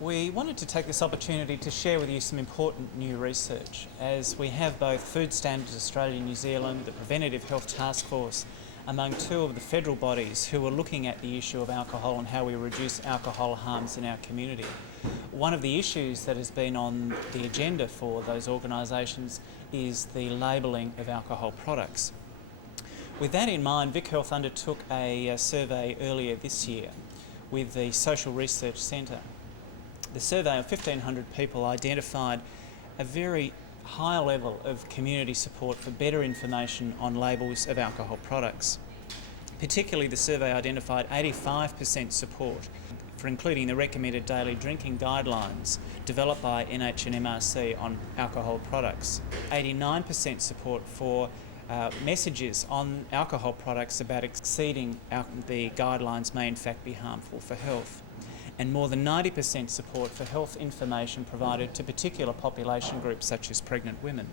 We wanted to take this opportunity to share with you some important new research, as we have both Food Standards Australia and New Zealand, the Preventative Health Task Force, among two of the federal bodies who are looking at the issue of alcohol and how we reduce alcohol harms in our community. One of the issues that has been on the agenda for those organisations is the labelling of alcohol products. With that in mind, VicHealth undertook a survey earlier this year with the Social Research Centre. The survey of 1,500 people identified a very high level of community support for better information on labels of alcohol products. Particularly, the survey identified 85% support for including the recommended daily drinking guidelines developed by NH and MRC on alcohol products. 89% support for messages on alcohol products about exceeding the guidelines may in fact be harmful for health. And more than 90% support for health information provided to particular population groups such as pregnant women.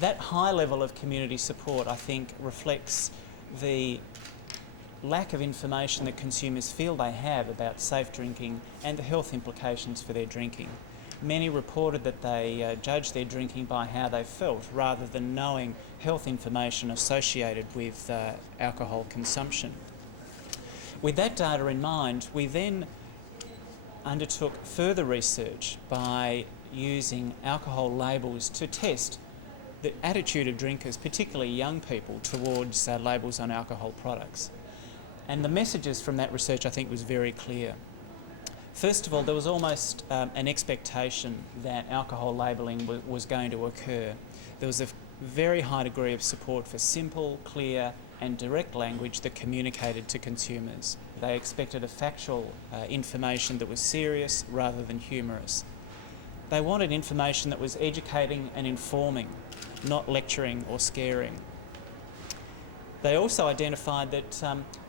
That high level of community support, I think, reflects the lack of information that consumers feel they have about safe drinking and the health implications for their drinking. Many reported that they judged their drinking by how they felt rather than knowing health information associated with alcohol consumption. With that data in mind, we then undertook further research by using alcohol labels to test the attitude of drinkers, particularly young people, towards labels on alcohol products. And the messages from that research, I think, was very clear. First of all, there was almost an expectation that alcohol labelling was going to occur. There was a very high degree of support for simple, clear and direct language that communicated to consumers. They expected a factual information that was serious rather than humorous. They wanted information that was educating and informing, not lecturing or scaring. They also identified that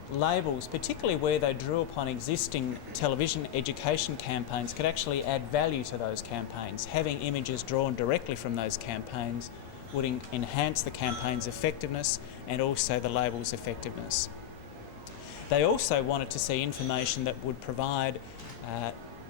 labels, particularly where they drew upon existing television education campaigns, could actually add value to those campaigns. Having images drawn directly from those campaigns would enhance the campaign's effectiveness and also the label's effectiveness. They also wanted to see information that would provide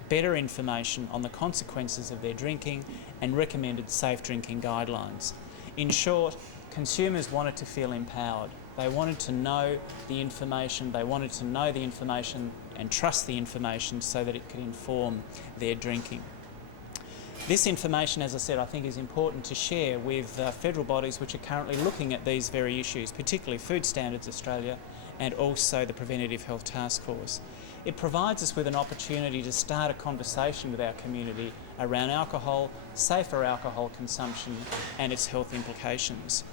better information on the consequences of their drinking and recommended safe drinking guidelines. In short, consumers wanted to feel empowered. They wanted to know the information, and trust the information so that it could inform their drinking. This information, as I said, I think is important to share with federal bodies which are currently looking at these very issues, particularly Food Standards Australia and also the Preventative Health Task Force. It provides us with an opportunity to start a conversation with our community around alcohol, safer alcohol consumption and its health implications.